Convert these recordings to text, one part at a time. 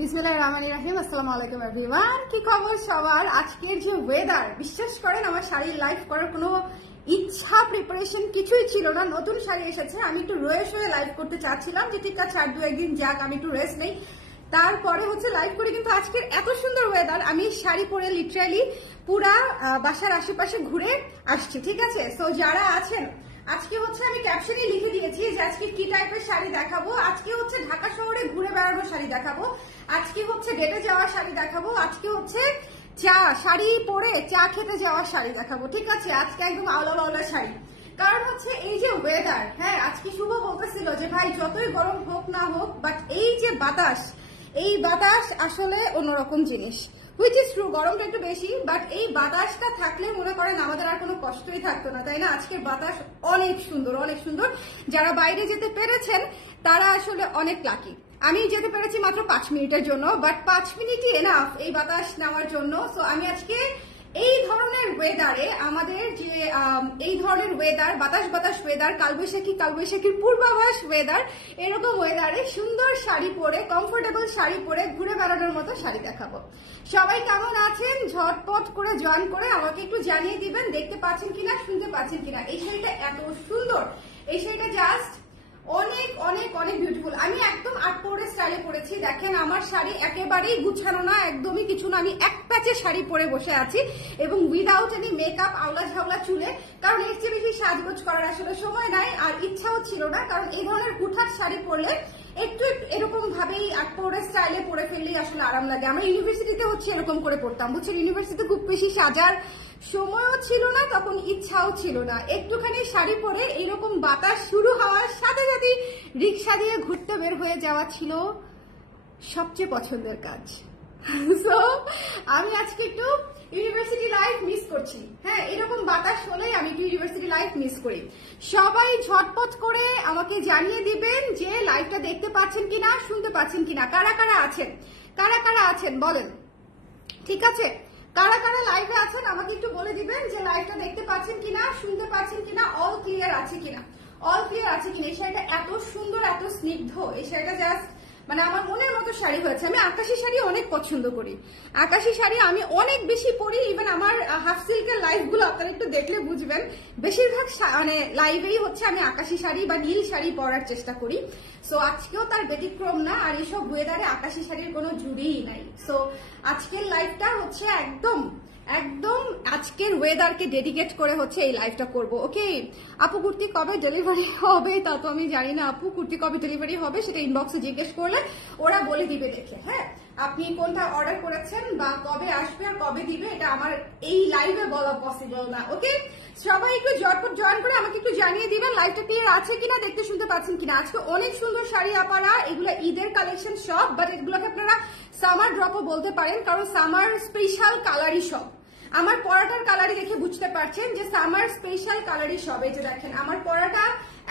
বিসমিল্লাহির রহমানির রহিম। আসসালামু আলাইকুম এভরিওয়ান। কি খবর সবার? আজকের যে ওয়েদার, বিশ্বাস করেন আমার শাড়ির লাইভ করার কোনো ইচ্ছা প্রিপারেশন কিছুই ছিল না। নতুন শাড়ি এসেছে, আমি একটু রয়েস হয়ে লাইভ করতে চাচ্ছিলাম যে ঠিক আছে আর দু একদিন যাক, আমি একটু রেস্ট নেই, তারপরে হচ্ছে লাইভ করি। কিন্তু আজকের এত সুন্দর ওয়েদার, আমি শাড়ি পরে লিটারালি পুরা বাসার আশেপাশে ঘুরে আসছি। ঠিক আছে, সো যারা আছেন, আজকে হচ্ছে আমি ক্যাপশনে লিখে দিয়েছি যে আজকে কি টাইপের শাড়ি দেখাবো। আজকে হচ্ছে ঢাকা শহরে ঘুরে বেড়ানো শাড়ি দেখাবো, আজকে হচ্ছে ডেটে যাওয়া শাড়ি দেখাবো, আজকে হচ্ছে শাড়ি পরে চা খেতে যাওয়ার শাড়ি দেখাবো। ঠিক আছে, আজকে একদম আওলা শাড়ি। কারণ হচ্ছে এই যে ওয়েদার, হ্যাঁ আজকে শুভ বলতেছিল যে ভাই যতই গরম হোক না হোক, বাট এই যে বাতাস, এই বাতাস আসলে অন্যরকম জিনিস। হুইচ ইজ ট্রু, গরমটা একটু বেশি, বাট এই বাতাসটা থাকলে মনে করেন আমাদের আর কোনো কষ্টই থাকতো না, তাই না? আজকের বাতাস অনেক সুন্দর, অনেক সুন্দর। যারা বাইরে যেতে পেরেছেন তারা আসলে অনেক লাকি। আমি যেতে পেরেছি মাত্র 5 মিনিটের জন্য, বাট 5 মিনিটই এনাফ এই বাতাস নেওয়ার জন্য। সো আমি আজকে এই ধরনের ওয়েদারে, আমাদের যে এই ধরনের ওয়েদার, বাতাস ওয়েদার, কালবৈশাখীর পূর্বাভাস ওয়েদার, এরকম ওয়েদারে সুন্দর শাড়ি পরে, কমফোর্টেবল শাড়ি পরে ঘুরে বেড়ানোর মতো শাড়ি দেখাবো। সবাই কেমন আছেন? ঝটপট করে জয়েন করে আমাকে একটু জানিয়ে দিবেন দেখতে পাচ্ছেন কিনা, শুনতে পাচ্ছেন কিনা। এই শাড়িটা এত সুন্দর, এই শাড়িটা জাস্ট অনেক অনেক অনেক বিউটিফুল। আমি একদম আটপৌরে স্টাইলে পরেছি। দেখেন আমার শাড়ি একেবারেই গুছানো না, একদমই কিছু না, আমি এক প্যাচে শাড়ি পরে বসে আছি এবং উইদাউট এনি মেকআপ, আওলা ঝাওলা চুলে। কারণ এর চেয়ে বেশি সাজগোজ করার আসলে সময় নাই আর ইচ্ছাও ছিল না। কারণ এই ধরনের হুটহাট শাড়ি পরলে একটু এরকম ভাবেই আটপৌরে স্টাইলে পরে ফেললেই আসলে আরাম লাগে। আমরা ইউনিভার্সিটিতে হচ্ছে এরকম করে পড়তাম, বুঝছেন? ইউনিভার্সিটিতে খুব বেশি সাজার সময়ও ছিল না, তখন ইচ্ছাও ছিল না। একটুখানি শাড়ি পরে এইরকম বাতাস শুরু হওয়ার সাথে সাথে রিক্সা দিয়ে ঘুরতে বের হয়ে যাওয়া ছিল সবচেয়ে পছন্দের কাজ। সো আমি আজকে একটু ইউনিভার্সিটি লাইফ মিস করছি। হ্যাঁ, এরকম বাতাস হলেই আমি একটু ইউনিভার্সিটি লাইফ মিস করি। সবাই ঝটপট করে আমাকে জানিয়ে দিবেন যে লাইভটা দেখতে পাচ্ছেন কিনা, শুনতে পাচ্ছেন কিনা, কারা কারা আছেন বলেন। ঠিক আছে, কারা কারা লাইভে আছেন আমাকে একটু বলে দিবেন যে লাইভটা দেখতে পাচ্ছেন কিনা, শুনতে পাচ্ছেন কিনা, অল ক্লিয়ার আছে কিনা, অল ক্লিয়ার আছে কিনা। এই শাড়িটা এত সুন্দর, এত স্নিগ্ধ, এই শাড়িটা জাস্ট মানে আমার মনের মতো শাড়ি হয়েছে। আমি আকাশি শাড়ি অনেক পছন্দ করি, আকাশি শাড়ি আমি অনেক বেশি পরি। ইভেন আমার হাফ সিল্কের লাইভ গুলো আপনারা একটু দেখলে বুঝবেন, বেশিরভাগ মানে লাইভেই হচ্ছে আমি আকাশি শাড়ি বা নীল শাড়ি পরার চেষ্টা করি। সো আজকেও তার ব্যতিক্রম না, আর এইসব ওয়েদারে আকাশি শাড়ির কোনো জুড়িই নাই। সো আজকের লাইভটা হচ্ছে একদম একদম আজকের ওয়েদারকে ডেডিকেট করে হচ্ছে এই লাইভটা করব। ওকে আপু, কুর্তি কবে ডেলিভারি হবে? তা তো আমি জানি না আপু, কুর্তি কবে ডেলিভারি হবে সেটা ইনবক্সে জিজ্ঞেস করলে ওরা বলে দিবে দেখে। হ্যাঁ, আপনি কোনটা অর্ডার করেছেন বা কবে আসবে আর কবে দিবে এটা আমার এই লাইভে বলা পসিবল না। ওকে, সবাই একটু ঝটপট জয়েন করে আমাকে একটু জানিয়ে দিবেন লাইভটা ক্লিয়ার আছে কিনা, দেখতে শুনতে পাচ্ছেন কিনা। আজকে অনেক সুন্দর শাড়ি আপারা, এগুলো ঈদের কালেকশন সব, বাট এগুলোকে আপনারা সামার ড্রপও বলতে পারেন, কারণ সামার স্পেশাল কালারই সব। আমার পরাটার কালারই দেখে বুঝতে পারছেন যে সামার স্পেশাল কালারই সব। এই যে দেখেন আমার পরাটা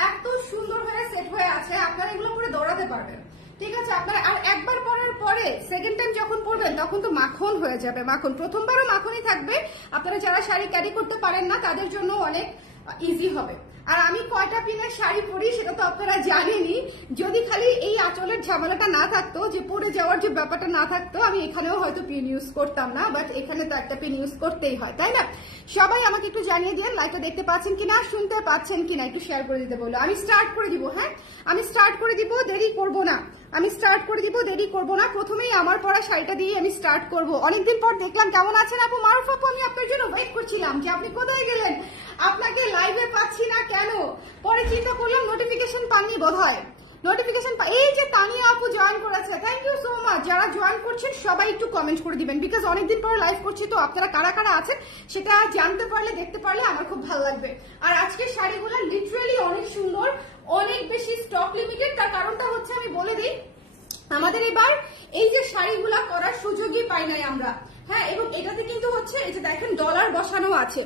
এত সুন্দর হয়ে সেট হয়ে আছে, আপনারা এগুলো পরে দৌড়াতে পারবেন। ঠিক আছে, আপনারা আর একবার পরার পরে সেকেন্ড টাইম যখন পরবেন তখন তো মাখন হয়ে যাবে, মাখন। প্রথমবারও মাখনই থাকবে। আপনারা যারা শাড়ি ক্যারি করতে পারেন না তাদের জন্য অনেক ইজি হবে। আর আমি কয়টা পিনের শাড়ি পরি সেটা তো আপনারা জানেনই। যদি খালি এই আঁচলের ঝামেলাটা না থাকতো, যে পরে যাওয়ার যে ব্যাপারটা না থাকতো, আমি এখানেও হয়তো পিন ইউজ করতাম না, বাট এখানে তো একটা পিন ইউজ করতেই হয়, তাই না? সবাই আমাকে একটু জানিয়ে দিন লাইভটা দেখতে পাচ্ছেন কিনা, শুনতে পাচ্ছেন কিনা, একটু শেয়ার করে দিতে বলো। আমি স্টার্ট করে দিব। হ্যাঁ, আমি স্টার্ট করে দিব, দেরি করব না। আমি স্টার্ট করে দিব, দেরি করব না। প্রথমেই আমার পরা শাড়িটা দিয়ে আমি স্টার্ট করব। অনেকদিন পর দেখলাম, কেমন আছেন আপু? মারুফ আপু, আমি আপনার জন্য ওয়েট করছিলাম যে আপনি কোথায় গেলেন, আপনাকে লাইভে পাচ্ছি না কেন। পরে চিন্তা করলাম নোটিফিকেশন পাননি বোধহয়, নোটিফিকেশন। এই যে তানিয়া আপু জয়েন করেছে, থ্যাংক ইউ সো মাচ। যারা জয়েন করছেন সবাই একটু কমেন্ট করে দিবেন, বিকজ অনেকদিন পরে লাইভ করছি, তো আপনারা কারা কারা আছেন সেটা জানতে পারলে, দেখতে পারলে আমার খুব ভালো লাগবে। আর আজকের শাড়িগুলো লিটারালি অনেক সুন্দর, অনেক বেশি স্টক লিমিটেড। তার কারণটা হচ্ছে আমি বলে দিই, আমাদের এবার এই যে শাড়িগুলা করার সুযোগই পাই নাই আমরা। হ্যাঁ, এবং এটাতে কিন্তু হচ্ছে এই যে দেখেন ডলার বসানো আছে,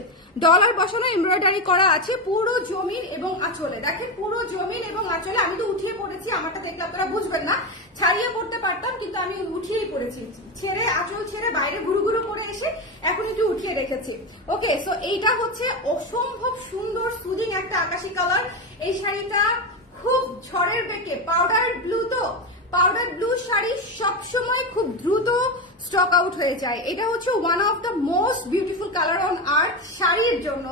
ডলার বসানো এমব্রয়ডারি করা আছে পুরো জমিন এবং আঁচলে। দেখেন পুরো জমিন এবং আঁচলে। আমি তো উঠিয়ে পড়েছি, আমারটা দেখলে আপনারা বুঝবেন না, ছাড়িয়ে পড়তে পারতাম কিন্তু আমি উঠিয়েই পড়েছি, ছেড়ে আঁচল ছেড়ে বাইরে ঘুরু ঘুরু করে এসে এখন একটু উঠিয়ে রেখেছি। ওকে, সো এইটা হচ্ছে অসম্ভব সুন্দর সুদিং একটা আকাশি কালার। এই শাড়িটা খুব ঝড়ের বেগে পাউডার ব্লু, তো পাউডার ব্লু শাড়ি সবসময় স্টক আউট হয়ে যায়। এটা হচ্ছে one of the most beautiful colour on earth শাড়ির জন্য।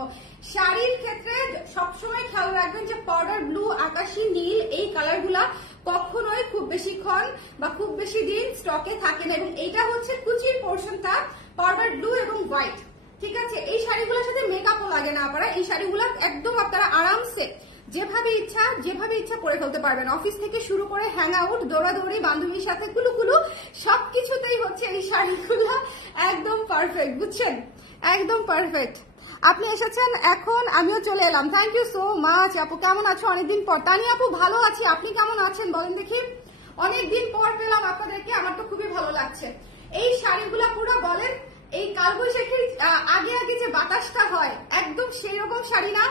শাড়ির ক্ষেত্রে সবসময় খেয়াল রাখবেন যে পাউডার ব্লু, আকাশি নীল এই কালারগুলা কখনোই খুব বেশিক্ষণ বা খুব বেশি দিন স্টকে থাকে না। এবং এইটা হচ্ছে কুচির পোর্শনটা পাউডার ব্লু এবং হোয়াইট, ঠিক আছে। এই শাড়িগুলোর সাথে মেকআপও লাগে না আপনারা, এই শাড়িগুলো একদম আপনারা আরামসে যেভাবে ইচ্ছা পরে ফেলতে পারবেন। অফিস থেকে শুরু করে হ্যাং আউট, দৌড়াদৌড়ি, বান্ধবীর সাথে কুলুকুলু সবকিছুতেই হচ্ছে এই শাড়িগুলো একদম পারফেক্ট, বুঝছেন, একদম পারফেক্ট। আপনি এসেছেন এখন, আমিও চলে এলাম। থ্যাংক ইউ সো মাচ আপু। কেমন আছো অনেকদিন পর? তানি আপু ভালো আছি, আপনি কেমন আছেন বলেন দেখি? অনেকদিন পর পেলাম আপনাদেরকে, আমার তো খুবই ভালো লাগছে। এই শাড়িগুলো পুরো বলেন এই কালবৈশাখীর আগে আগে যে বাতাসটা হয় একদম সেই রকম শাড়ি না।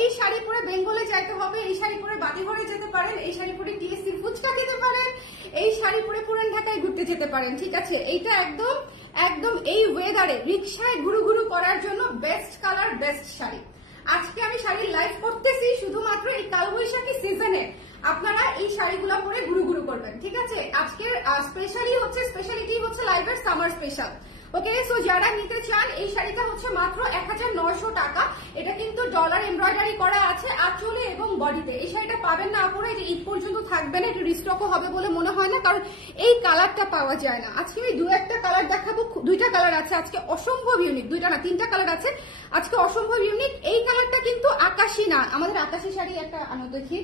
এই শাড়ি পরে বেঙ্গলে যাইতে হবে, এই শাড়ি পরে বাতিঘরে যেতে পারেন, এই শাড়ি পরে টিএসসি ফুচকা খেতে পারেন, এই শাড়ি পরে পুরান ঢাকায় ঘুরতে যেতে পারেন, ঠিক আছে। এইটা একদম একদম এই ওয়েদারে রিক্সায় ঘুরু ঘুরু করার জন্য বেস্ট কালার, বেস্ট শাড়ি। আজকে আমি শাড়ির লাইভ করতেছি শুধুমাত্র এই কালবৈশাখী সিজনে আপনারা এই শাড়িগুলো পরে ঘুরু ঘুরু করবেন, ঠিক আছে। আজকের স্পেশালিটি হচ্ছে লাইভের সামার স্পেশাল। ওকে, সো যারা নিতে চান এই শাড়িটা হচ্ছে মাত্র 1900 টাকা। এটা কিন্তু ডলার এমব্রয়ডারি করা আছে আঁচলে এবং বডিতে। এই শাড়িটা পাবেন না আপুরা, এটা ঈদ পর্যন্ত থাকবে না, এটা রিস্টকও হবে বলে মনে হয় না, কারণ এই কালারটা পাওয়া যায় না। আজকে আমি দু একটা কালার দেখাবো, দুইটা কালার আছে আজকে অসম্ভব ইউনিক, দুইটা না তিনটা কালার আছে আজকে অসম্ভব ইউনিক। এই কালারটা কিন্তু আকাশি না, আমাদের আকাশি শাড়ি একটা আনো দেখি,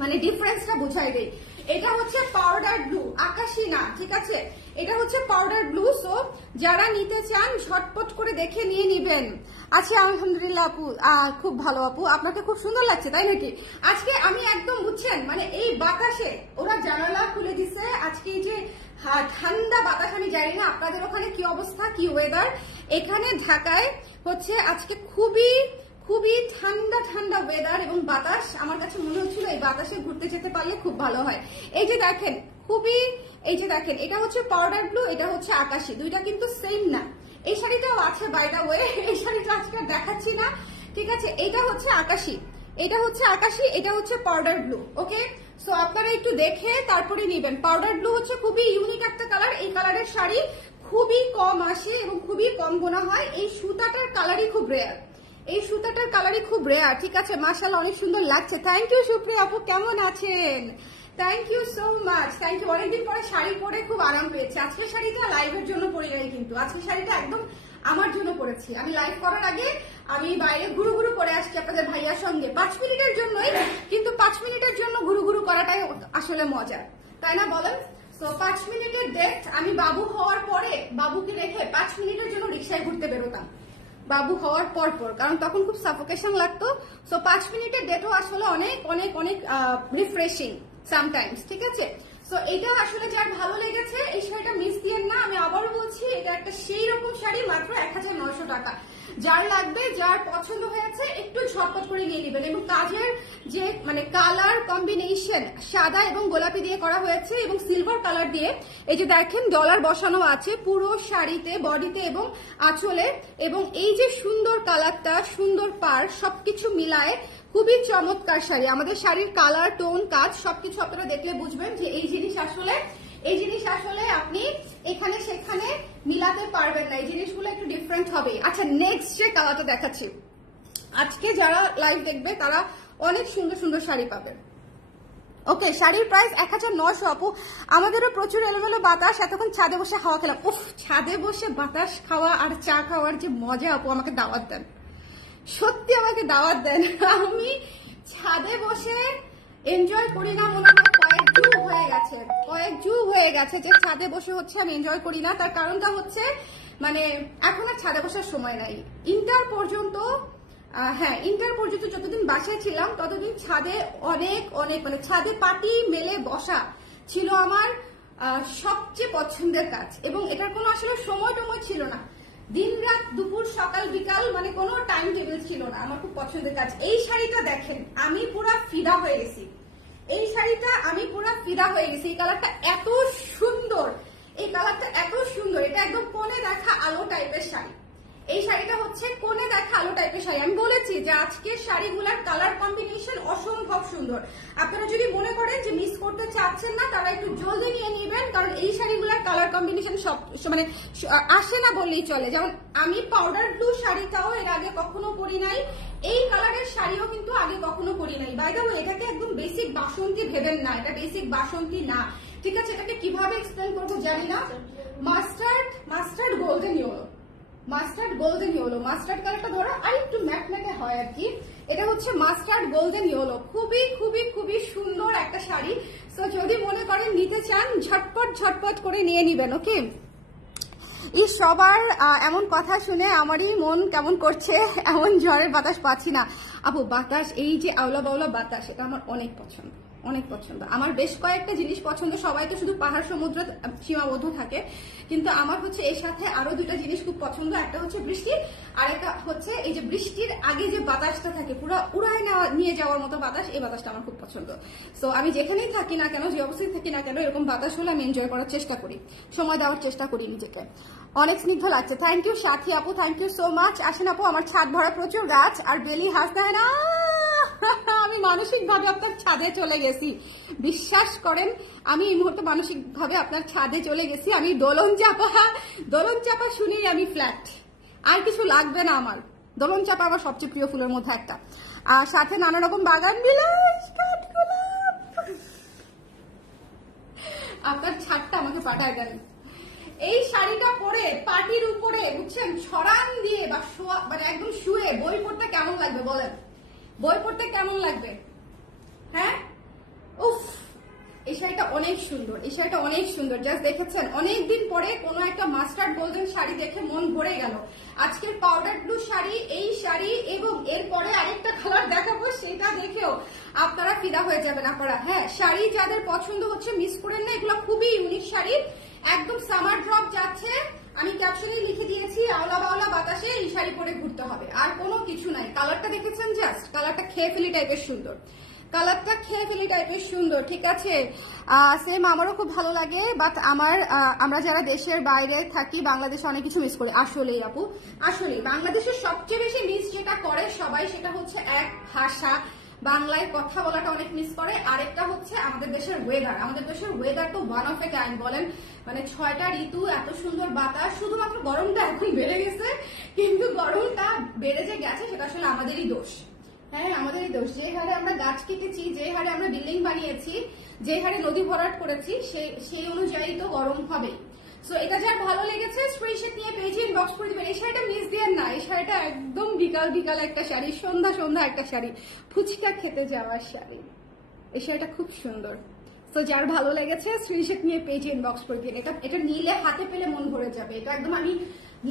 মানে ডিফারেন্সটা বুঝাই দেই। এটা হচ্ছে পাউডার ব্লু, আকাশি না, ঠিক আছে। এটা হচ্ছে পাউডার ব্লু। সো যারা নিতে চান ঝটপট করে দেখে নিয়ে নিবেন। আচ্ছা আলহামদুলিল্লাহ আপু, খুব ভালো আপু, আপনাকে খুব সুন্দর লাগছে তাই নাকি? আজকে আমি একদম বুঝছেন মানে এই বাতাসে ওরা জানালা খুলে দিছে, আজকে এই যে ঠান্ডা বাতাস, আমি জানি না আপনাদের ওখানে কি অবস্থা, কি ওয়েদার। এখানে ঢাকায় হচ্ছে আজকে খুবই খুবই ঠান্ডা ঠান্ডা ওয়েদার এবং বাতাস। আমার কাছে মনে হচ্ছিল এই বাতাসে ঘুরতে যেতে পারলে খুব ভালো হয়। এই যে দেখেন এই যে দেখেন, এটা হচ্ছে পাউডার ব্লু, এটা হচ্ছে আকাশি, দুইটা কিন্তু সেম না। এই শাড়িটাও আছে বাই দা ওয়ে, এই শাড়িটা আজকে দেখাচ্ছি না, ঠিক আছে। এটা হচ্ছে আকাশি, এটা হচ্ছে আকাশি, এটা হচ্ছে পাউডার ব্লু। ওকে, সো আপনারা একটু দেখে তারপরে নিবেন। পাউডার ব্লু হচ্ছে খুবই ইউনিক একটা কালার, এই কালারের শাড়ি খুবই কম আসে এবং খুবই কম গোনা হয়। এই সুতাটার কালারই খুব রেয়ার, এই সুতাটার কালারই খুব রেয়ার, ঠিক আছে। মাশাআল্লাহ অনেক সুন্দর লাগছে। থ্যাংক ইউ সুপ্রিয়া আপু, কেমন আছেন? Thank you so much, thank you. অনেকদিন পরে শাড়ি পরে খুব আরাম পেয়েছি। আজকে শাড়িটা লাইভের জন্য পরে নাই, কিন্তু আজকে শাড়িটা একদম আমার জন্য পরেছি। আমি লাইভ করার আগে আমি বাইরে ঘুরু ঘুরু করে আসছি আপনাদের ভাইয়ার সঙ্গে 5 মিনিটের জন্যই, কিন্তু 5 মিনিটের জন্য ঘুরু ঘুরু করাটাই আসলে মজা, তাই না বলেন? তো 5 মিনিটের ডেট আমি বাবু হওয়ার পরে বাবুকে রেখে 5 মিনিটের জন্য রিক্সায় ঘুরতে বেরোতাম বাবু হওয়ার পর, কারণ তখন খুব সাফোকেশন লাগতো। সো 5 মিনিটের ডেটও আসলে অনেক অনেক অনেক রিফ্রেশিং সামটাইমস, ঠিক আছে। সো এটা আসলে যার ভালো লেগেছে এই শাড়িটা মিস দিয়েন না। আমি আবারও বলছি এটা একটা সেই রকম শাড়ি, মাত্র 1900 টাকা। যার লাগবে, যার পছন্দ হয়েছে একটু ঝটপট করে নিয়ে নেবেন। এবং কাজের যে মানে কালার কম্বিনেশন সাদা এবং গোলাপি দিয়ে করা হয়েছে এবং সিলভার কালার দিয়ে এই যে দেখেন ডলার বসানো আছে পুরো শাড়িতে, বডিতে এবং আঁচলে। এবং এই যে সুন্দর কালারটা, সুন্দর পার, সবকিছু মিলায় খুবই চমৎকার শাড়ি। আমাদের শাড়ির কালার, টোন, কাজ সবকিছু আপনারা দেখলে বুঝবেন যে এই জিনিস আসলে আপনি এখানে সেখানে মিলাতে পারবেন না, এই জিনিসগুলো একটু ডিফারেন্ট হবে। আচ্ছা নেক্সট যে কালারটা দেখাচ্ছি, আজকে যারা লাইভ দেখবে তারা অনেক সুন্দর সুন্দর শাড়ি পাবেন। ওকে, শাড়ির প্রাইস 1900 আপু। আমাদেরও প্রচুর এলোমেলো বাতাস, এতক্ষণ ছাদে বসে হাওয়া খেলাম। উফ, ছাদে বসে বাতাস খাওয়া আর চা খাওয়ার যে মজা আপু, আমাকে দাওয়াত দেন, সত্যি আমাকে দাওয়াত দেন। আমি ছাদে বসে এনজয় করি না মনে হয় কয়েক যুগ হয়ে গেছে যে ছাদে বসে হচ্ছে আমি এনজয় করি না। তার কারণটা হচ্ছে মানে এখন আর ছাদে বসার সময় নাই। ইন্টার পর্যন্ত যতদিন বাসায় ছিলাম ততদিন ছাদে অনেক অনেক মানে ছাদে পাটি মেলে বসা ছিল আমার সবচেয়ে পছন্দের কাজ। এবং এটার কোনো আসলে সময় ছিল না, দিন রাত দুপুর সকাল বিকাল মানে কোনো টাইম টেবিল ছিল না, আমার খুব পছন্দের কাজ। এই শাড়িটা দেখেন, আমি পুরো ফিদা হয়ে গেছি, এই শাড়িটা আমি পুরো ফিদা হয়ে গেছি। এই কালারটা এত সুন্দর, এটা একদম কোণে দেখা আলো টাইপের শাড়ি। এই শাড়িটা হচ্ছে কোনে দেখা আলো টাইপের শাড়ি। আমি বলেছি যে আজকের শাড়িগুলোর কালার কম্বিনেশন অসম্ভব সুন্দর। আপনারা যদি মনে করেন যে মিস করতে চাচ্ছেন না, তারা একটু জলদি নিয়ে নেবেন, কারণ এই শাড়িগুলোর কালার কম্বিনেশন সব মানে আসে না বললেই চলে। যেমন আমি পাউডার ব্লু শাড়িটাও এর আগে কখনো পরি নাই, এই কালারের শাড়িও কিন্তু আগে কখনো পরি নাই। বাই দ্য ওয়ে, এটাকে একদম বেসিক বাসন্তী ভেবেন না, এটা বেসিক বাসন্তী না, ঠিক আছে? এটাকে কিভাবে এক্সপ্লেন করবো জানি না। Mustard golden yellow, mustard golden yellow, mustard কালারটা ধরো আর একটু ম্যাটম্যাটে হয় আর কি। এটা হচ্ছে মাস্টার্ড গোল্ডেন ইয়েলো, খুবই খুবই খুবই সুন্দর একটা শাড়ি। তো যদি মনে করেন নিতে চান, ঝটপট ঝটপট করে নিয়ে নিবেন। ওকে, এই সবার এমন কথা শুনে আমারই মন কেমন করছে, এমন ঝড়ের বাতাস পাচ্ছি না আপু। বাতাস, এই যে আওলা বাউলা বাতাস, এটা আমার অনেক পছন্দ, অনেক পছন্দ। আমার বেশ কয়েকটা জিনিস পছন্দ, সবাই তো শুধু পাহাড় সমুদ্র সীমাবদ্ধ থাকে, কিন্তু আমার হচ্ছে এর সাথে আরো দুটা জিনিস খুব পছন্দ। একটা হচ্ছে বৃষ্টি, আর একটা হচ্ছে এই যে বৃষ্টির আগে যে বাতাসটা থাকে, পুরো উড়ায় নিয়ে যাওয়ার মতো বাতাস, এই বাতাসটা আমার খুব পছন্দ। সো আমি যেখানেই থাকি না কেন, যে অবস্থায় থাকি না কেন, এরকম বাতাস হলে আমি এনজয় করার চেষ্টা করি, সময় দেওয়ার চেষ্টা করি নিজেকে। অনেক স্নিগ্ধ লাগছে, থ্যাংক ইউ সাথী আপু, থ্যাংক ইউ সো মাচ। আসেন আপু, আমার ছাদ ভরা প্রচুর গাছ, আর বেলি হাস দেয় না। আমি মানসিক ভাবে আপনার ছাদে চলে গেছি, বিশ্বাস করেন, আমি এই মুহূর্তে মানসিক ভাবে আপনার ছাদে চলে গেছি। আমি দোলন চাপা শুনেই আমি ফ্ল্যাট, আর কিছু লাগবে না আমার। দোলন চাপা আমার সবচেয়ে প্রিয় ফুলের মধ্যে একটা, আর সাথে নানা রকম বাগান বিলাস, কাঠগোলাপ। আপনার ছাদটা আমাকে পাঠায় দেন। এই শাড়িটা পরে পাটির উপরে বুঝছেন ছড়ান দিয়ে বা মানে একদম শুয়ে বই পড়তে কেমন লাগবে বলেন? বই পড়তে কেমন লাগবে? হ্যাঁ, উফ, এই শাড়িটা অনেক সুন্দর, এই শাড়িটা অনেক সুন্দর। জাস্ট দেখেছেন, অনেকদিন পরে কোনো একটা মাস্টার্ড গোল্ডেন শাড়ি দেখে মন ভরে গেল। আজকের পাউডার ব্লু শাড়ি, এই শাড়ি এবং এরপরে আরেকটা কালার দেখাবো, সেটা দেখেও আপনারা ফিদা হয়ে যাবেন আপনারা। হ্যাঁ, শাড়ি যাদের পছন্দ হচ্ছে মিস করেন না, এগুলো খুবই ইউনিক শাড়ি, একদম সামার ড্রপ যাচ্ছে। আমি ক্যাপশনে লিখে দিয়েছি আওলা বাওলা বাতাসে এই শাড়ি পরে ঘুরতে হবে, আর কোনো কিছু নাই। কালারটা দেখেছেন, জাস্ট কালারটা খেয়ে ফেলি টাইপের সুন্দর, কালারটা খেয়ে ফেলি টাইপের সুন্দর, ঠিক আছে? সেম আমারও খুব ভালো লাগে, বাট আমরা যারা দেশের বাইরে থাকি, বাংলাদেশে অনেক কিছু মিস করি। আসলেই আপু, আসলে বাংলাদেশের সবচেয়ে বেশি মিস যেটা করে সবাই, সেটা হচ্ছে এক ভাষা, বাংলায় কথা বলাটা অনেক মিস করে। আরেকটা হচ্ছে আমাদের দেশের ওয়েদার। আমাদের দেশের ওয়েদার তো ওয়ান অফ এ কাইন্ড বলেন, মানে 6টা ঋতু, এত সুন্দর বাতাস। শুধুমাত্র গরমটা এখন বেড়ে গেছে, কিন্তু গরমটা বেড়ে যে গেছে সেটা আসলে আমাদেরই দোষ। হ্যাঁ, আমাদেরই দোষ। যে হারে আমরা গাছ কেটেছি, যে হারে আমরা বিল্ডিং বানিয়েছি, যে হারে নদী ভরাট করেছি, সেই অনুযায়ী তো গরম হবে। সো এটা যার ভালো লেগেছে স্ক্রিনশট নিয়ে পেজে ইনবক্স করে দিবেন। এই শাড়িটা মিস দিয়েন না, এই শাড়িটা একদম বিকাল বিকাল একটা শাড়ি, সন্ধ্যা সন্ধ্যা একটা শাড়ি, ফুচকা খেতে যাওয়ার শাড়ি। এই শাড়িটা খুব সুন্দর। তো যার ভালো লেগেছে স্ক্রিনশট নিয়ে পেজে ইনবক্স করে দিন। এটা নিলে হাতে পেলে মন ভরে যাবে। এটা একদম আমি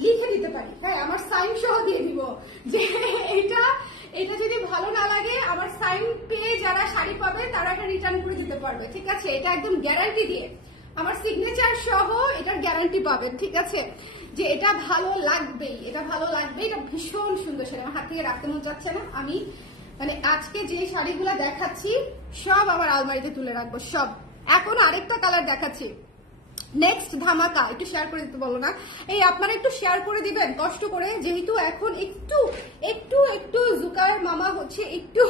লিখে দিতে পারি, হ্যাঁ, আমার সাইন সহ দিয়ে দিব যে এটা যদি ভালো না লাগে, আমার সাইন পেয়ে যারা শাড়ি পাবে তারা এটা রিটার্ন করে দিতে পারবে, ঠিক আছে? এটা একদম গ্যারান্টি দিয়ে, আমার সিগনেচার সহ এটার গ্যারান্টি পাবেন, ঠিক আছে? যে এটা ভালো লাগবেই, এটা ভালো লাগবে। এটা ভীষণ সুন্দর শাড়ি, আমার হাত থেকে রাখতে মন যাচ্ছে না। আমি মানে আজকে যে শাড়িগুলো দেখাচ্ছি সব আমার আলমারিতে তুলে রাখবো, সব। এখন আরেকটা কালার দেখাচ্ছি, নেক্সট ধামাকা। একটু শেয়ার করে দিতে বলো না, এই আপনারা একটু শেয়ার করে দিবেন কষ্ট করে, যেহেতু এখন একটু একটু একটু জুকায়ের মামা হচ্ছে একটু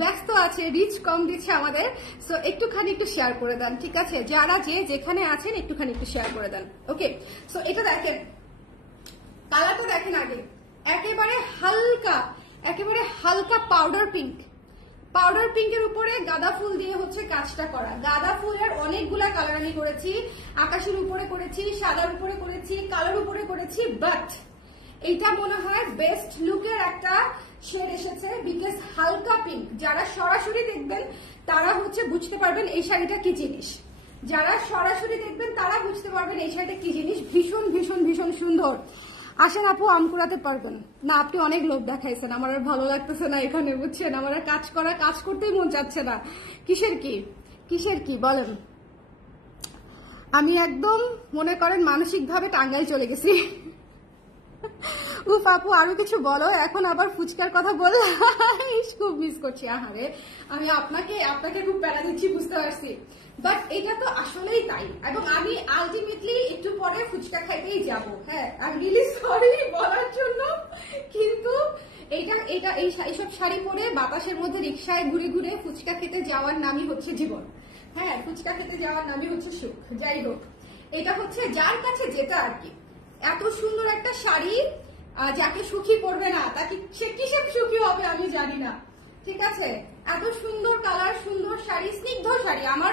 ব্যস্ত আছে, রিচ কম দিচ্ছে আমাদের। সো একটুখানি একটু শেয়ার করে দেন, ঠিক আছে? যারা যেখানে আছেন একটুখানি একটু শেয়ার করে দেন, ওকে? সো এটা দেখেন, কালারটা দেখেন আগে, একেবারে হালকা পাউডার পিঙ্ক, পাউডার পিঙ্কের উপরে গাঁদা ফুল দিয়ে হচ্ছে কাজটা করা। গাঁদা ফুলের অনেকগুলা কালার আমি করেছি, আকাশের উপরে করেছি, সাদার উপরে করেছি, কালোর উপরে করেছি, বাট এইটা মনে হয় বেস্ট লুকের একটা শেড এসেছে, বিকজ হালকা পিঙ্ক। যারা সরাসরি দেখবেন তারা হচ্ছে বুঝতে পারবেন এই শাড়িটা কি জিনিস, যারা সরাসরি দেখবেন তারা বুঝতে পারবেন এই শাড়িটা কি জিনিস। ভীষণ ভীষণ ভীষণ সুন্দর। আসেন আপু, আম কুড়াতে পারবেন না? আপনি অনেক লোভ দেখাইছেন, আমার আর ভালো লাগতেছে না এখানে, বুঝছেন? আমার আর কাজ করতেই মন যাচ্ছে না। কিসের কি বলেন? আমি একদম মনে করেন মানসিক ভাবে টাঙ্গাইল চলে গেছি। উফ আপু, আরো কিছু বলো। এখন আবার ফুচকার কথা বললে খুব মিস করছি। আহারে, আমি আপনাকে খুব প্যারা দিচ্ছি, বুঝতে পারছি। বাট এটা তো আসলেই তাই, এবং আমি আলটিমেটলি একটু পরে ফুচকা খাইতেই যাব। হ্যাঁ, আমি রিয়েলি সরি বলার জন্য, কিন্তু এইসব শাড়ি পরে বাতাসের মধ্যে রিক্সায় ঘুরে ঘুরে ফুচকা খেতে যাওয়ার নামই হচ্ছে জীবন। হ্যাঁ, ফুচকা খেতে যাওয়ার নামই হচ্ছে সুখ। যাই হোক, এটা হচ্ছে যার কাছে যেটা আর কি। এত সুন্দর একটা শাড়ি যাকে সুখী করবে না তাকে সে কিসে সুখী হবে আমি জানি না। ঠিক আছে, এত সুন্দর কালার, সুন্দর শাড়ি, স্নিগ্ধ শাড়ি, আমার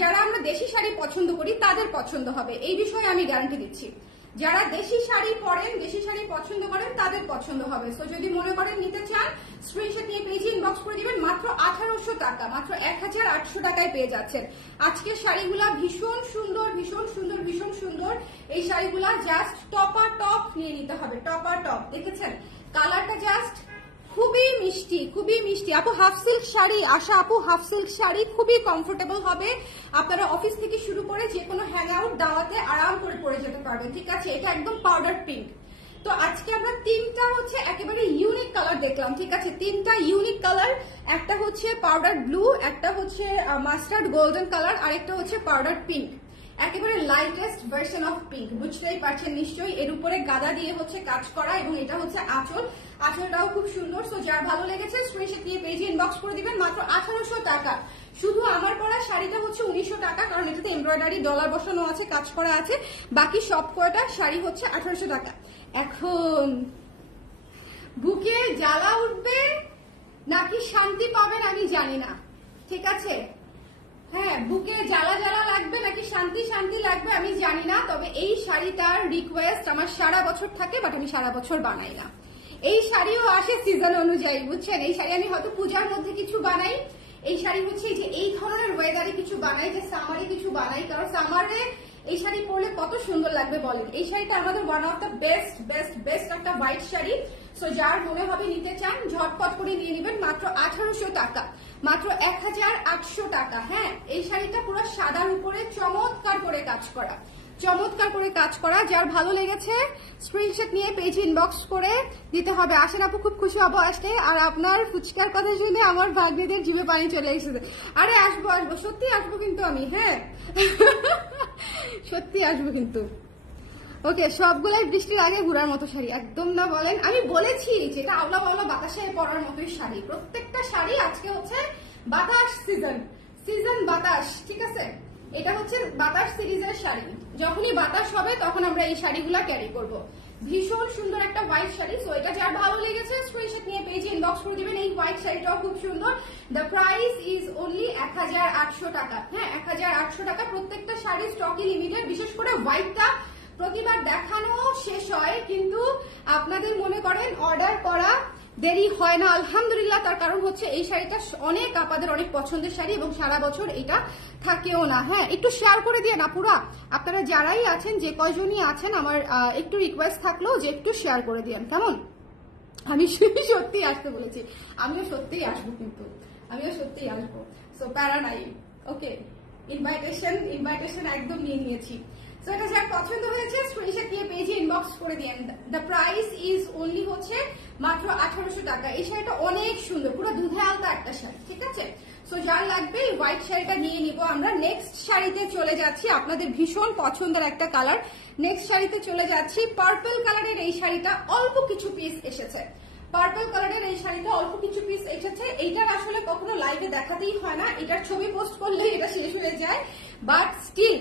যারা আমরা দেশি শাড়ি পছন্দ করি তাদের পছন্দ হবে, এই বিষয়ে আমি গ্যারান্টি দিচ্ছি। যারা দেশি শাড়ি পরেন, দেশি শাড়ি পছন্দ করেন তাদের পছন্দ হবে। সো যদি মনে করেন নিতে চান, স্ক্রিনশট নিয়ে পেজে ইনবক্স করে দিবেন। মাত্র 1800 টাকা, মাত্র 1800 টাকায় পেয়ে যাচ্ছেন। আজকের শাড়িগুলা ভীষণ সুন্দর, ভীষণ সুন্দর, ভীষণ সুন্দর। এই শাড়িগুলা জাস্ট টপার টপ নিয়ে নিতে হবে, টপার টপ। দেখেছেন কালারটা জাস্ট খুবই মিষ্টি, খুবই মিষ্টি। আপু হাফ সিল্ক শাড়ি, আশা আপু হাফ সিল্ক শাড়ি খুবই কমফোর্টেবল হবে। আপনারা অফিস থেকে শুরু করে যে কোনো হ্যাং আউট দাওয়াতে আরাম করে পরে যেতে পারবেন। ঠিক আছে, এটা একদম পাউডার পিঙ্ক। তো আজকে আমরা তিনটা হচ্ছে একেবারে ইউনিক কালার দেখলাম। ঠিক আছে, তিনটা ইউনিক কালার, একটা হচ্ছে পাউডার ব্লু, একটা হচ্ছে মাস্টার্ড গোল্ডেন কালার, আর একটা হচ্ছে পাউডার পিঙ্ক। একেবারে লাইটেস্ট ভার্সন অফ পিঙ্ক, বুঝতেই পারছেন নিশ্চয়ই। এর উপরে গাদা দিয়ে হচ্ছে কাজ করা, এবং এটা হচ্ছে আঁচল, আঁচলটাও খুব সুন্দর। সো যার ভালো লেগেছে স্ক্রিনশট দিয়ে পেজে ইনবক্স করে দিবেন। মাত্র 1800 টাকা। শুধু আমার পরা শাড়িটা হচ্ছে 1900 টাকা, কারণ এটাতে এমব্রয়ডারি ডলার বসানো আছে, কাজ করা আছে। বাকি সব কয়টা শাড়ি হচ্ছে 1800 টাকা। এখন বুকে জ্বালা উঠবে নাকি শান্তি পাবেন আমি জানি না। ঠিক আছে, হ্যাঁ, বুকে জ্বালা জ্বালা লাগবে নাকি শান্তি শান্তি লাগবে আমি জানি না। তবে এই শাড়িটার রিকোয়েস্ট আমার সারা বছর থাকে, বাট আমি সারা বছর বানাই না। এই শাড়িও আসে সিজন অনুযায়ী, বুঝছেন। এই শাড়ি আমি হয়তো পূজার মধ্যে কিছু বানাই, এই শাড়ি হচ্ছে যে এই ধরনের ওয়েদারে কিছু বানাই, যে সামারে কিছু বানাই, কারণ সামারে এই শাড়ি পরলে কত সুন্দর লাগবে বলেন। এই শাড়িটা আমাদের one of the best best best একটা হোয়াইট শাড়ি। সো যার মনে হবে নিতে চান ঝটপট করে নিয়ে নেবেন। মাত্র 1800 টাকা, মাত্র 1800 টাকা। হ্যাঁ, এই শাড়িটা পুরো সাদার উপরে চমৎকার করে কাজ করা, চমৎকার করে কাজ করা। যার ভালো লেগেছে স্ক্রিনশট নিয়ে পেজ ইনবক্স করে দিতে হবে। আসেন আপু, খুব খুশি হবো আসলে। আর আপনার ফুচকার কথা শুনে আমার ভাগ্নিদের জিভে পানি চলে এসেছে। আরে আসবো আসবো, সত্যি আসবো কিন্তু আমি, হ্যাঁ সত্যি আসবো কিন্তু। ওকে, সবগুলাই বৃষ্টির আগে ঘুরার মতো শাড়ি একদম না বলেন। আমি বলেছি যেটা আওলা বাওলা বাতাসে পরার মতোই শাড়ি। প্রত্যেকটা শাড়ি আজকে হচ্ছে বাতাস সিজন, সিজন বাতাস। ঠিক আছে, এটা হচ্ছে বাতাস সিরিজের শাড়ি। যখনই বাতাস হবে তখন আমরা এই শাড়িগুলা ক্যারি করব। ভীষণ সুন্দর একটা হোয়াইট শাড়ি। সো এটা যার ভালো লেগেছে স্ক্রিনশট নিয়ে পেজে ইনবক্স করে দিবেন। এই হোয়াইট শাড়িটাও খুব সুন্দর। দ্য প্রাইস ইজ অনলি 1800 টাকা। হ্যাঁ, 1800 টাকা। প্রত্যেকটা শাড়ি স্টকে লিমিটেড। বিশেষ করে হোয়াইটটা প্রতিবার দেখানো শেষ হয়, কিন্তু আপনাদের মনে করেন অর্ডার করা দেরি হয় না আলহামদুলিল্লাহ। তার কারণ হচ্ছে এই শাড়িটা অনেক আপনাদের অনেক পছন্দের শাড়ি, এবং সারা বছর এটা থাকেও না। হ্যাঁ, একটু শেয়ার করে দিয়ে না পুরা, আপনারা যারাই আছেন, যে কয়জনই আছেন, আমার একটু রিকোয়েস্ট থাকলো যে একটু শেয়ার করে দিয়েন, কেমন? আমি সত্যি আসতে বলেছি, আমিও সত্যিই আসবো, কিন্তু আমিও সত্যিই আসবো। সো প্যারা নাই। ওকে, ইনভাইটেশন একদম নিয়ে নিয়েছি। সো এটা যার পছন্দ হয়েছে স্ক্রিনশট দিয়ে পেজে ইনবক্স করে দিন। দ্য প্রাইস ইজ অনলি হচ্ছে মাত্র 1800 টাকা। এই শাড়িটা অনেক সুন্দর, পুরো দুধে আলতা একটা শাড়ি। ঠিক আছে, সো যার লাগবে এই হোয়াইট শাড়িটা নিয়ে নিব আমরা। নেক্সট শাড়িতে চলে যাচ্ছি, আপনাদের ভীষণ পছন্দের একটা কালার। নেক্সট শাড়িতে চলে যাচ্ছি, পার্পল কালারের এই শাড়িটা অল্প কিছু পিস এসেছে। পার্পল কালারের এই শাড়িটা অল্প কিছু পিস এসেছে। এইটার আসলে কখনো লাইভে দেখাতেই হয় না, এটার ছবি পোস্ট করলে এটা শেষ হয়ে যায়। বাট স্টিল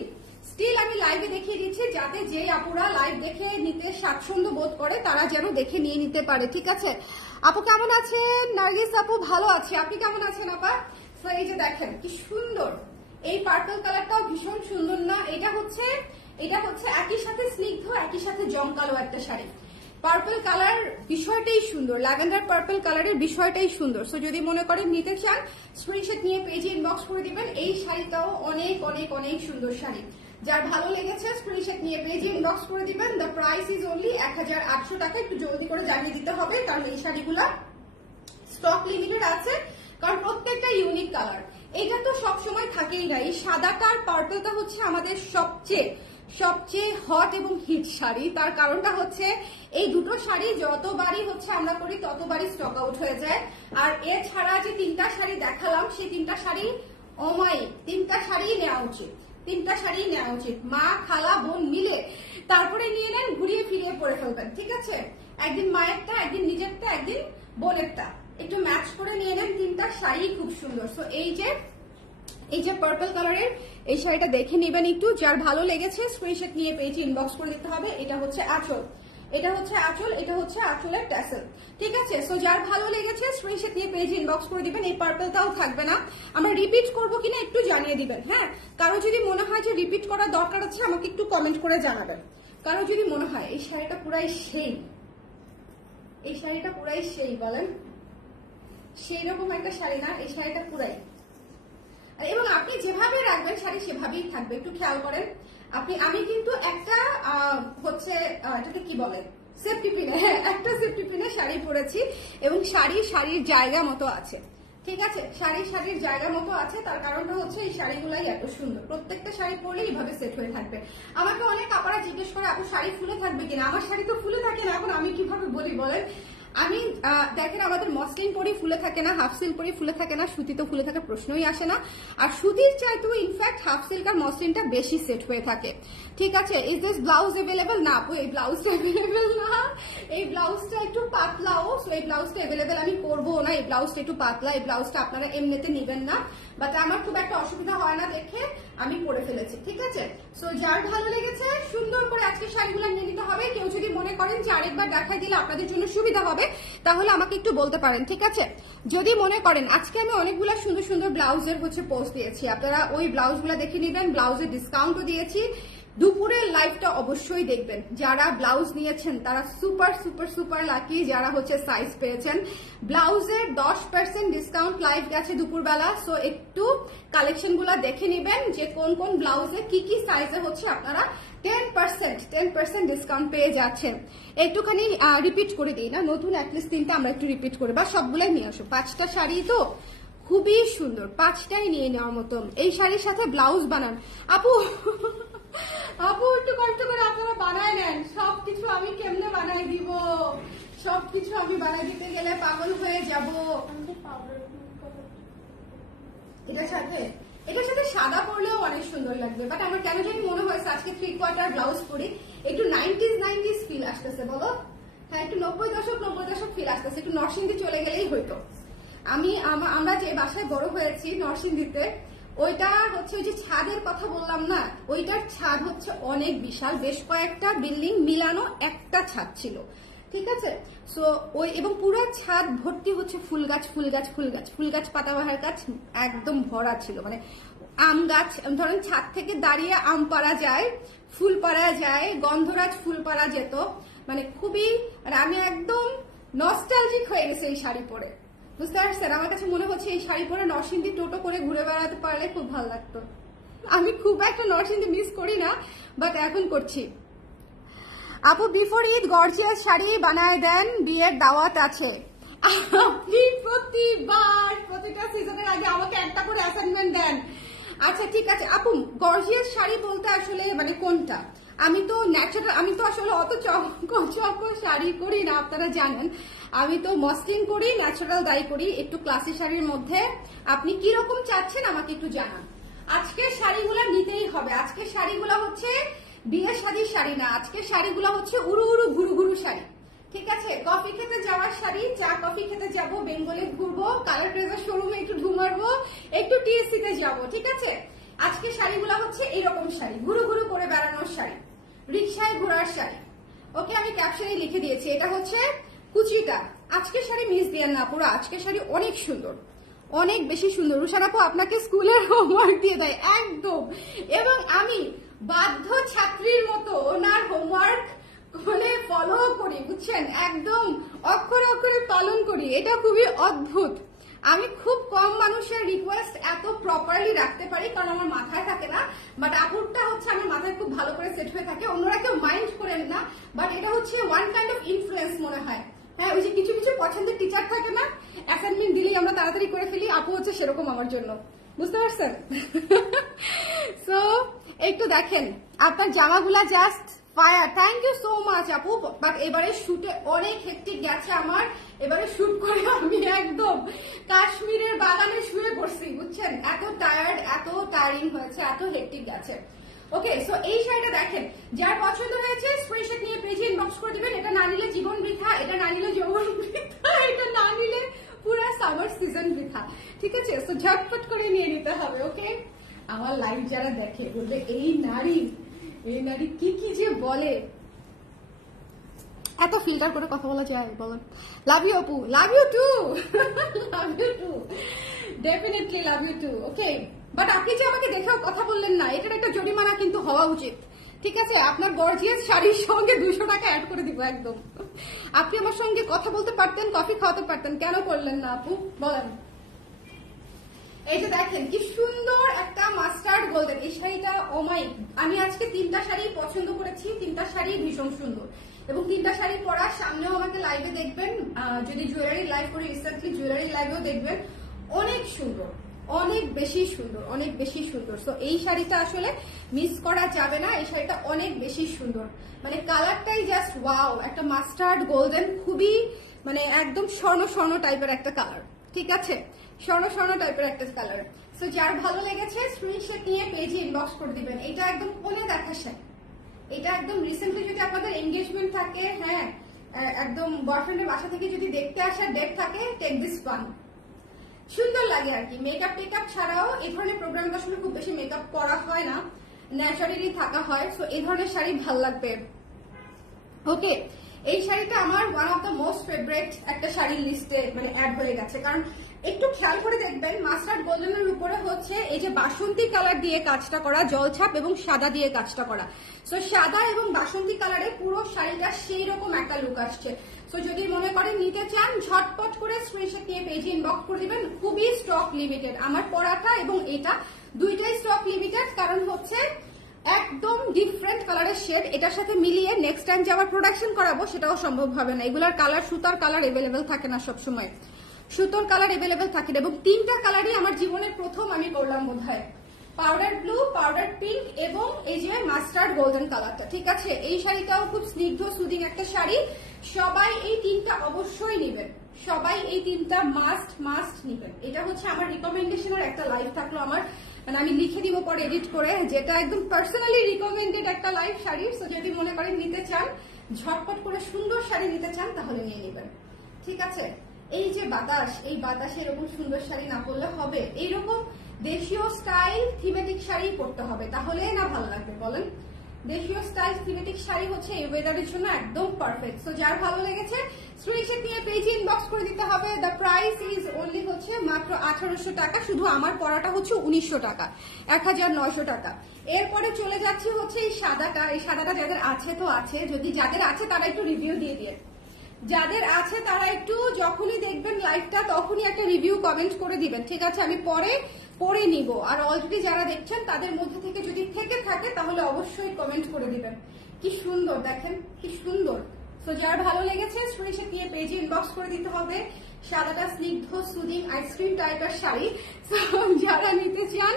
আমি লাইভে দেখিয়ে দিচ্ছি, যাতে যে আপুরা লাইভ দেখে নিতে স্বাচ্ছন্দ্য বোধ করে তারা যেন দেখে নিয়ে নিতে পারে। ঠিক আছে, আপু কেমন আছেন? নার্গিস আপু ভালো আছে, আপনি কেমন আছেন আপা? তো এই যে দেখেন কি সুন্দর, এই পার্পল কালারটাও ভীষণ সুন্দর না? এটা হচ্ছে একই সাথে স্নিগ্ধ, একই সাথে জমকালো একটা শাড়ি। পার্পল কালার বিষয়টাই সুন্দর, ল্যাভেন্ডার পার্পল কালারের বিষয়টাই সুন্দর। সো যদি মনে করেন নিতে চান স্ক্রিনশট নিয়ে পেজে ইনবক্স করে দিবেন। এই শাড়িটাও অনেক অনেক অনেক সুন্দর শাড়ি। যার ভালো লেগেছে স্ক্রিনশট নিয়ে পেজে ইনবক্স করে দিবেন। দ্য প্রাইস ইজ অনলি 1800 টাকা। একটু জলদি করে জানিয়ে দিতে হবে, কারণ এই শাড়িগুলা স্টক লিমিটেড আছে, কারণ প্রত্যেকটা ইউনিক কালার। এটা তো সবসময় থাকেই না। এই সাদাটা আর পার্পলটা হচ্ছে আমাদের সবচেয়ে হট এবং হিট শাড়ি। তার কারণটা হচ্ছে এই দুটো শাড়ি যতবারই হচ্ছে আমরা করি ততবারই স্টক আউট হয়ে যায়। আর এছাড়া যে তিনটা শাড়ি দেখালাম, সেই তিনটা শাড়ি তিনটা শাড়ি নেওয়া উচিত, 3টা শাড়ি নেওয়া উচিত, মা খালা বোন মিলে তারপরে নিয়ে নেন, ঘুরিয়ে ফিরিয়ে পরে ফেলবেন, ঠিক আছে? একদিন মায়েরটা, একদিন নিজেরটা, একদিন বোনেরটা, একটু ম্যাচ করে নিয়ে নেন। 3টা শাড়ি খুব সুন্দর। সো এই যে পার্পল কালারের এই শাড়িটা দেখে নেবেন একটু, যার ভালো লেগেছে স্ক্রিনশট নিয়ে পেজে ইনবক্স করে দিতে হবে। এটা হচ্ছে আঁচল, এটা হচ্ছে আঁচল, এটা হচ্ছে আঁচলের ট্যাসেল, ঠিক আছে? সো যার ভালো লেগেছে স্ক্রিনশট নিয়ে পেজে ইনবক্স করে দিবেন। এই পার্পলটাও থাকবে না, আমরা রিপিট করবো কিনা একটু জানিয়ে দিবেন। হ্যাঁ, কারো যদি মনে হয় যে রিপিট করার দরকার আছে আমাকে একটু কমেন্ট করে জানাবেন। কারো যদি মনে হয় এই শাড়িটা পুরাই সেই, এই শাড়িটা পুরাই সেই, বলেন সেই রকম একটা শাড়ি না? এই শাড়িটা পুরাই, এবং আপনি যেভাবে রাখবেন শাড়ি সেভাবেই থাকবে। একটু খেয়াল করেন আপনি, আমি কিন্তু একটা হচ্ছে এটাকে কি বলে, সেফটি পিনে, হ্যাঁ একটা সেফটি পিনে শাড়ি পরেছি, এবং শাড়ির জায়গা মতো আছে, ঠিক আছে? শাড়ির জায়গা মতো আছে। তার কারণটা হচ্ছে এই শাড়িগুলাই এত সুন্দর, প্রত্যেকটা শাড়ি পরলে এইভাবে সেট হয়ে থাকবে। আমাকে অনেক কাপড়া জিজ্ঞেস করে আপু শাড়ি ফুলে থাকবে কিনা, আমার শাড়ি তো ফুলে থাকে না, এখন আমি কিভাবে বলি বলেন? আমি দেখেন আমাদের মসলিন পরি ফুলে থাকে না, হাফ সিল্ক পরি ফুলে থাকে না, সুতি তো ফুলে থাকে প্রশ্নই আসে না। আর সুতির চাইতেও ইনফ্যাক্ট হাফ সিল্ক আর মসলিনটা বেশি সেট হয়ে থাকে, ঠিক আছে? Is this blouse available? না আপু এই ব্লাউজটা অ্যাভেলেবল না, এই ব্লাউজটা একটু পাতলাও। সো এই ব্লাউজটা অ্যাভেলেবল আমি করবো না, এই ব্লাউজটা একটু পাতলা, এই ব্লাউজটা আপনারা এমনিতে নেবেন না, বাট আমার খুব একটা অসুবিধা হয় না দেখে আমি পরে ফেলেছি, ঠিক আছে? সো যার ভালো লেগেছে সুন্দর করে আজকে শাড়িগুলো নিয়ে নিতে হবে। কেউ যদি মনে করেন যে আরেকবার দেখাই দিলে আপনাদের জন্য সুবিধা হবে তাহলে আমাকে একটু বলতে পারেন, ঠিক আছে? যদি মনে করেন, আজকে আমি অনেকগুলো সুন্দর সুন্দর ব্লাউজের হচ্ছে পোস্ট দিয়েছি, আপনারা ওই ব্লাউজগুলো দেখে নেবেন, ব্লাউজের ডিসকাউন্টও দিয়েছি। দুপুরের লাইভটা অবশ্যই দেখবেন, যারা ব্লাউজ নিয়েছেন তারা সুপার সুপার সুপার লাকি, যারা হচ্ছে সাইজ পেয়েছেন। ব্লাউজের 10% ডিসকাউন্ট লাইভ গেছে দুপুরবেলা, সো একটু কালেকশন গুলা দেখে নেবেন যে কোন কোন ব্লাউজে কি কি সাইজে হচ্ছে আপনারা 10% ডিসকাউন্ট পেয়ে যাচ্ছেন। একটুখানি রিপিট করে দিই না, নতুন অ্যাটলিস্ট 3টা আমরা একটু রিপিট করে, বা সবগুলাই নিয়ে আসো, 5টা শাড়ি তো খুবই সুন্দর, 5টাই নিয়ে নেওয়ার মতন। এই শাড়ির সাথে ব্লাউজ বানান আপু, আপু একটু কষ্ট করে আপনারা বানায় নেন, সবকিছু আমি কেমনে বানাই দিব, সবকিছু আমি বানাই দিতে গেলে পাগল হয়ে যাব। এটার সাথে সাদা পরলেও অনেক সুন্দর লাগবে, বাট আমার কেন জানি মনে হয়েছে আজকে 3/4 ব্লাউজ পরি একটু 90s ফিল আসতেছে, বলো? হ্যাঁ একটু 90 দশক ফিল আসতেছে, একটু নরসিংদী চলে গেলেই হইতো। আমরা যে বাসায় বড় হয়েছি নরসিংদীতে, ওইটা হচ্ছে ওই যে ছাদের কথা বললাম না, ওইটার ছাদ হচ্ছে অনেক বিশাল, বেশ কয়েকটা বিল্ডিং মিলানো একটা ছাদ ছিল, ঠিক আছে? সো ওই এবং পুরো ছাদ ভর্তি হচ্ছে ফুল গাছ, পাতাবাহার গাছ একদম ভরা ছিল, মানে আম গাছ, ধরেন ছাদ থেকে দাঁড়িয়ে আম পাড়া যায়, ফুল পাড়া যায়, গন্ধরাজ ফুল পাড়া যেত, মানে খুবই, মানে আমি একদম নস্টালজিক হয়ে গেছে এই শাড়ি পরে, বুঝতে পারছেন? আমার কাছে মনে হচ্ছে এই শাড়ি পরে নরসিংদী টোটো করে ঘুরে বেড়াতে পারলে খুব ভালো লাগতো। আমি খুব একটা নরসিংদী মিস করি না, বাট এখন করছি। আপু বিফোর ঈদ গর্জিয়াস শাড়ি বানায় দেন, বিয়ের দাওয়াত আছে। আপনি প্রতিটা সিজনের আগে আমাকে একটা করে অ্যাসাইনমেন্ট দেন। আচ্ছা ঠিক আছে আপু, গর্জিয়াস শাড়ি বলতে আসলে মানে কোনটা? আমি তো ন্যাচারাল, আমি তো আসলে অত চক শাড়ি করি না, আপনারা জানেন। আমি তো মসলিন করি, ন্যাচারাল ডাই করি, একটু ক্লাসি শাড়ির মধ্যে। আপনি কি রকম চাচ্ছেন আমাকে একটু জানান। আজকে শাড়িগুলা নিতেই হবে, আজকে শাড়িগুলা হচ্ছে বিয়ে শাদীর শাড়ি না, আজকে শাড়িগুলা হচ্ছে উড়ু উড়ু ঘুরু ঘুরু শাড়ি, ঠিক আছে? কফি খেতে যাওয়ার শাড়ি, চা কফি খেতে যাবো, বেঙ্গলে ঘুরবো, কালার ড্রেসের শোরুমে একটু ঢুমারবো, একটু টিএসসি তে যাবো, ঠিক আছে? আজকে শাড়িগুলা হচ্ছে এইরকম শাড়ি, ঘুরু ঘুরু করে বেড়ানোর শাড়ি, রিক্সায় ঘোরার শাড়ি। ওকে আমি ক্যাপশনে লিখে দিয়েছি, এটা হচ্ছে কুচিটা। আজকে শাড়ি মিস দিয়ে না, পুরো আজকে শাড়ি অনেক সুন্দর, অনেক বেশি সুন্দর। রুশান আপু আপনাকে স্কুলের হোমওয়ার্ক দিয়ে দেয় একদম, এবং আমি বাধ্য ছাত্রীর মতো ওনার হোমওয়ার্ক মানে ফলো করি, বুঝছেন? একদম অক্ষরে অক্ষরে পালন করি, এটা খুবই অদ্ভুত। আমি খুব কম মানুষের রিকোয়েস্ট এত প্রপারলি রাখতে পারি, কারণ আমার মাথায় থাকে না, বাট আপুরটা হচ্ছে আমার মাথায় খুব ভালো করে সেট হয়ে থাকে। অন্যরা কেউ মাইন্ড করেন না, বাট এটা হচ্ছে ওয়ান কাইন্ড অফ ইনফ্লুয়েন্স মনে হয়। হ্যাঁ ওই যে কিছু কিছু পছন্দের টিচার থাকে না, অ্যাসাইনমেন্ট দিলেই আমরা তাড়াতাড়ি করে ফেলি, আপু হচ্ছে সেরকম আমার জন্য, বুঝতে পারছেন? সো একটু দেখেন আপনার জামাগুলা just fire, thank you so much আপু। বাট এবারে শুটে অনেক হেক্টিক গেছে আমার, এবারে শুট করে আমি একদম কাশ্মীরের বাগানে শুয়ে পড়ছি, বুঝছেন? এত টায়ার্ড, এত টায়ারিং হয়েছে, এত হেক্টিক গেছে। ওকে, সো এই শাড়িটা দেখেন, যার পছন্দ হয়েছে স্ক্রিনশট নিয়ে পেজে ইনবক্স করে দিবেন। এটা না নিলে জীবন বৃথা, এটা না নিলে যৌবন বৃথা, এটা না নিলে পুরো সামার সিজন বৃথা, ঠিক আছে? সো ঝটপট করে নিয়ে নিতে হবে। ওকে, আমার লাইভ যারা দেখে বলবে এই নারী কি কি যে বলে, এত ফিল্টার করে কথা বলা যায় বলেন? লাভ ইউ আপু, love you too, love you too, definitely love you too. Okay, but আপনি যে আমাকে দেখেও কথা বললেন না, এটার একটা জরিমানা কিন্তু হওয়া উচিত, ঠিক আছে? আপনার গর্জিয়াস শাড়ির সঙ্গে 200 টাকা অ্যাড করে দিব একদম। আপনি আমার সঙ্গে কথা বলতে পারতেন, কফি খাওয়াতে পারতেন, কেন করলেন না আপু বলেন? এই যে দেখেন কি সুন্দর একটা মাস্টার্ড গোল্ডেন এই শাড়িটা। ও মাই, আমি আজকে 3টা শাড়ি পছন্দ করেছি, 3টা শাড়ি ভীষণ সুন্দর, এবং 3টা শাড়ি পরার সামনেও আমাকে লাইভে দেখবেন, যদি জুয়েলারি লাইভ করি রিসেন্টলি জুয়েলারি লাইভেও দেখবেন, অনেক সুন্দর, অনেক বেশি সুন্দর, অনেক বেশি সুন্দর। সো এই শাড়িটা আসলে মিস করা যাবে না, এই শাড়িটা অনেক বেশি সুন্দর, মানে কালারটাই জাস্ট ওয়াও, একটা মাস্টার্ড গোল্ডেন, খুবই মানে একদম স্বর্ণ স্বর্ণ টাইপের একটা কালার, ঠিক আছে? স্বর্ণ স্বর্ণ টাইপের একটা কালার। সো যার ভালো লেগেছে স্ক্রিনশট নিয়ে পেজে ইনবক্স করে দিবেন। এটা একদম কোনে দেখা শাড়ি, এটা একদম রিসেন্টলি যদি আপনাদের এনগেজমেন্ট থাকে, হ্যাঁ একদম বয়ফ্রেন্ডের বাসা থেকে যদি দেখতে আসার ডেট থাকে, টেক দিস ওয়ান। সুন্দর লাগে আর কি, মেকআপ টেকআপ ছাড়াও এই ধরনের প্রোগ্রামে আসলে খুব বেশি মেকআপ করা হয় না, ন্যাচারালি থাকা হয়। সো এই ধরনের শাড়ি ভাল লাগবে। ওকে, এই শাড়িটা আমার one of the most favourite একটা শাড়ির লিস্টে মানে অ্যাড হয়ে গেছে, কারণ একটু খেয়াল করে দেখবেন মাস্টার্ড গোল্ডেনের উপরে হচ্ছে এই যে বাসন্তী কালার দিয়ে কাজটা করা, জলছাপ এবং সাদা দিয়ে কাজটা করা। সো সাদা এবং বাসন্তী কালারে পুরো শাড়িটা সেই রকম একটা লুক আসছে। সো যদি মনে করেন নিতে চান ঝটপট করে স্ক্রিনশট নিয়ে পেজে ইনবক্স করে দিবেন। খুবই স্টক লিমিটেড, আমার পরাটা এবং এটা দুইটাই স্টক লিমিটেড, কারণ হচ্ছে একদম ডিফারেন্ট কালারের শেড, এটার সাথে মিলিয়ে নেক্সট টাইম যে আবার প্রোডাকশন করাবো সেটাও সম্ভব হবে না। এগুলার কালার, সুতার কালার এভেলেবেল থাকে না সবসময়, সুতোর কালার এভেলেবেল থাকে না, এবং 3টা কালারই আমার জীবনের প্রথম আমি করলাম বোধ হয়, পাউডার ব্লু, পাউডার পিঙ্ক এবং এই যে মাস্টার্ড গোল্ডেন কালারটা, ঠিক আছে? এই শাড়িটাও খুব স্নিগ্ধ সুদিং একটা শাড়ি, সবাই এই 3টা অবশ্যই নেবেন, সবাই এই 3টা মাস্ট নেবেন। এটা হচ্ছে আমার রিকমেন্ডেশনের একটা লাইভ থাকলো আমার, মানে আমি লিখে দিব পরে এডিট করে, যেটা একদম পার্সোনালি রিকমেন্ডেড একটা লাইভ শাড়ি। সো যদি মনে করেন নিতে চান, ঝটপট করে সুন্দর শাড়ি নিতে চান, তাহলে নিয়ে নেবেন, ঠিক আছে? এই যে বাতাস, এই বাতাসে এরকম সুন্দর শাড়ি না পরলে হবে? এইরকম দেশীয় স্টাইল থিমেটিক শাড়ি পরতে হবে, তাহলে না ভালো লাগবে বলেন? দেশীয় স্টাইল থিমেটিক শাড়ি হচ্ছে এই ওয়েদারের জন্য একদম পারফেক্ট। সো যার ভালো লেগেছে স্ক্রিনশট নিয়ে পেজে ইনবক্স করে দিতে হবে। দ্য প্রাইস ইজ অনলি হচ্ছে মাত্র 1800 টাকা, শুধু আমার পরাটা হচ্ছে 1900 টাকা, 1900 টাকা। এরপরে চলে যাচ্ছি হচ্ছে এই সাদাটা, এই সাদাটা যাদের আছে তো আছে, যদি যাদের আছে তারা একটু রিভিউ দিয়ে দিয়ে, যাদের আছে তারা একটু যখনই দেখবেন লাইভটা তখনই একটা রিভিউ কমেন্ট করে দিবেন, ঠিক আছে? আমি পরে নিব, আর অলরেডি যারা দেখছেন তাদের মধ্যে থেকে যদি থেকে থাকে তাহলে অবশ্যই কমেন্ট করে দিবেন। কি সুন্দর দেখেন, কি সুন্দর। সো যার ভালো লেগেছে স্ক্রিনশট নিয়ে পেজে ইনবক্স করে দিতে হবে। সাদাটা স্নিগ্ধ সুদিং আইসক্রিম টাইপের শাড়ি, যারা নিতে চান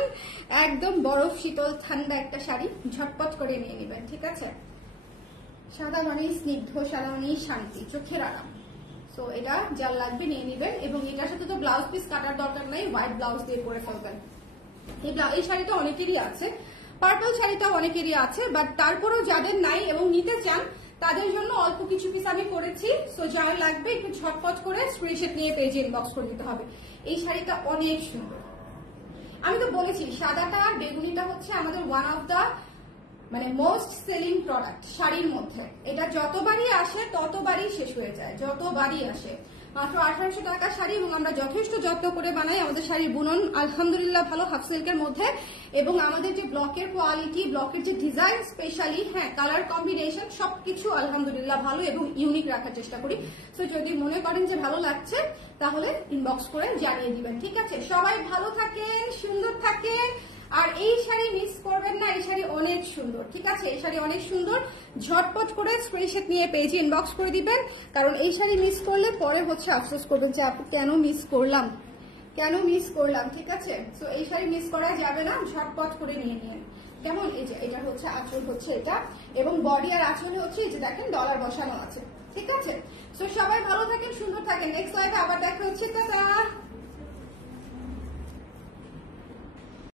একদম বরফ শীতল ঠান্ডা একটা শাড়ি, ঝটপট করে নিয়ে নেবেন, ঠিক আছে? সাদা মানেই স্নিগ্ধ, সাদা মানেই শান্তি, চোখের আরাম। সো এটা যার লাগবে নিয়ে নেবেন, এবং এটার সাথে তো ব্লাউজ পিস কাটার দরকার নাই, হোয়াইট ব্লাউজ দিয়ে পরে ফেলবেন। এই শাড়িটা অনেকেরই আছে, পার্পল শাড়িটাও অনেকেরই আছে, বাট তারপরেও যাদের নাই এবং নিতে চান তাদের জন্য অল্প কিছু পিস আমি করেছি। সো যার লাগবে একটু ঝটপট করে স্ক্রিনশট নিয়ে পেজে ইনবক্স করে দিতে হবে। এই শাড়িটা অনেক সুন্দর, আমি তো বলেছি সাদাটা বেগুনিটা হচ্ছে আমাদের ওয়ান অফ দা মানে মোস্ট সেলিং প্রোডাক্ট শাড়ির মধ্যে। এটা যতবারই আসে ততবারই শেষ হয়ে যায়, যতবারই আসে। মাত্র 1800 টাকা শাড়ি, এবং আমরা যথেষ্ট যত্ন করে বানাই। আমাদের শাড়ির বুনন আলহামদুলিল্লাহ ভালো, হাফ সিল্কের মধ্যে, এবং আমাদের যে ব্লকের কোয়ালিটি, ব্লকের যে ডিজাইন স্পেশালি, হ্যাঁ কালার কম্বিনেশন সবকিছু আলহামদুলিল্লাহ ভালো এবং ইউনিক রাখার চেষ্টা করি। সো যদি মনে করেন যে ভালো লাগছে তাহলে ইনবক্স করে জানিয়ে দিবেন, ঠিক আছে? সবাই ভালো থাকেন, সুন্দর থাকেন, আর এই শাড়ি মিস করবেন না, এই শাড়ি অনেক সুন্দর, ঠিক আছে? এই শাড়ি অনেক সুন্দর, ঝটপট করে স্ক্রিনশট নিয়ে পেজে ইনবক্স করে দিবেন, কারণ এই শাড়ি মিস করলে পরে হচ্ছে আফসোস করবেন যে আপু কেন মিস করলাম, ঠিক আছে? সো এই শাড়ি মিস করা যাবে না, ঝটপট করে নিয়ে নিন, কেমন? এই যে এটা হচ্ছে আঁচল, হচ্ছে এটা, এবং বডি আর আঁচলে হচ্ছে এই যে দেখেন ডলার বসানো আছে। ঠিক আছে, তো সবাই ভালো থাকেন, সুন্দর থাকেন। নেক্সট লাইভে আবার দেখা হচ্ছে, টাটা।